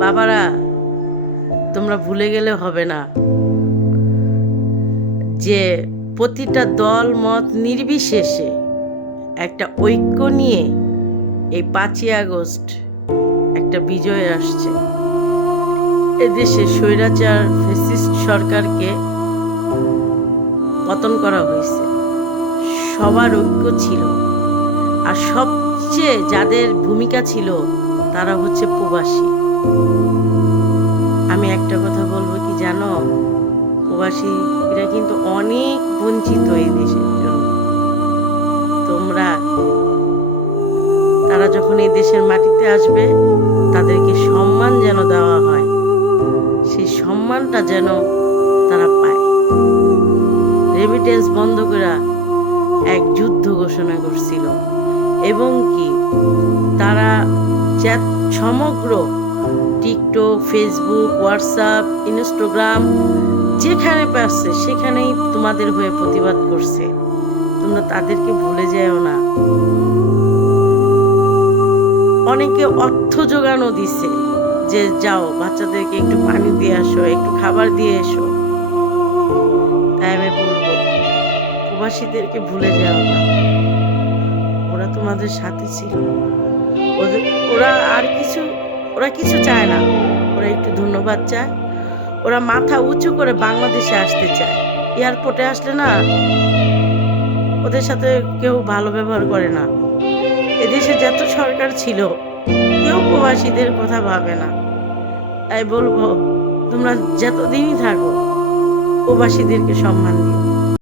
বাবারা, তোমরা ভুলে গেলে হবে না যে প্রতিটা দল মত নির্বিশেষে একটা ঐক্য নিয়ে এই 5ই আগস্ট একটা বিজয় আসছে। এদেশে স্বৈরাচার ফ্যাসিস্ট সরকারকে পতন করা হয়েছে। সবার ঐক্য ছিল, আর সবচেয়ে যাদের ভূমিকা ছিল তারা হচ্ছে প্রবাসী। আমি একটা কথা বলবো কি জানো, প্রবাসীরা কিন্তু অনেক বঞ্চিত এই দেশের জন্য। তারা যখন এই দেশের মাটিতে আসবে তাদেরকে সম্মান যেন দেওয়া হয়, সেই সম্মানটা যেন তারা পায়। রেমিটেন্স বন্ধ করে এক যুদ্ধ ঘোষণা করছিল, এবং কি তারা সমগ্র টিকটক, ফেসবুক, হোয়াটসঅ্যাপ, ইনস্টাগ্রাম যেখানে পাচ্ছে সেখানেই তোমাদের হয়ে প্রতিবাদ করছে। তোমরা তাদেরকে ভুলে যেও না। অনেকে অর্থ যোগানো দিছে যে যাও বাচ্চাদেরকে একটু পানি দিয়ে আসো, একটু খাবার দিয়ে এসো। তাই আমি বলবো, প্রবাসীদেরকে ভুলে যেও না। ওরা তোমাদের সাথে ছিল। ওরা কিছু চায় না, ওরা একটু ধন্যবাদ চায়। ওরা মাথা উঁচু করে বাংলাদেশে আসতে চায়। এয়ারপোর্টে আসলে না, ওদের সাথে কেউ ভালো ব্যবহার করে না। এদেশে যত সরকার ছিল কেউ প্রবাসীদের কথা ভাবে না। তাই বলবো, তোমরা যতদিনই থাকো প্রবাসীদেরকে সম্মান দিও।